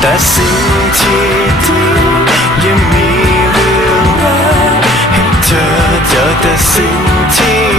แต่สิ่งที่ดียังมีเรื่องรายให้เธอเจอแต่สิ่งที่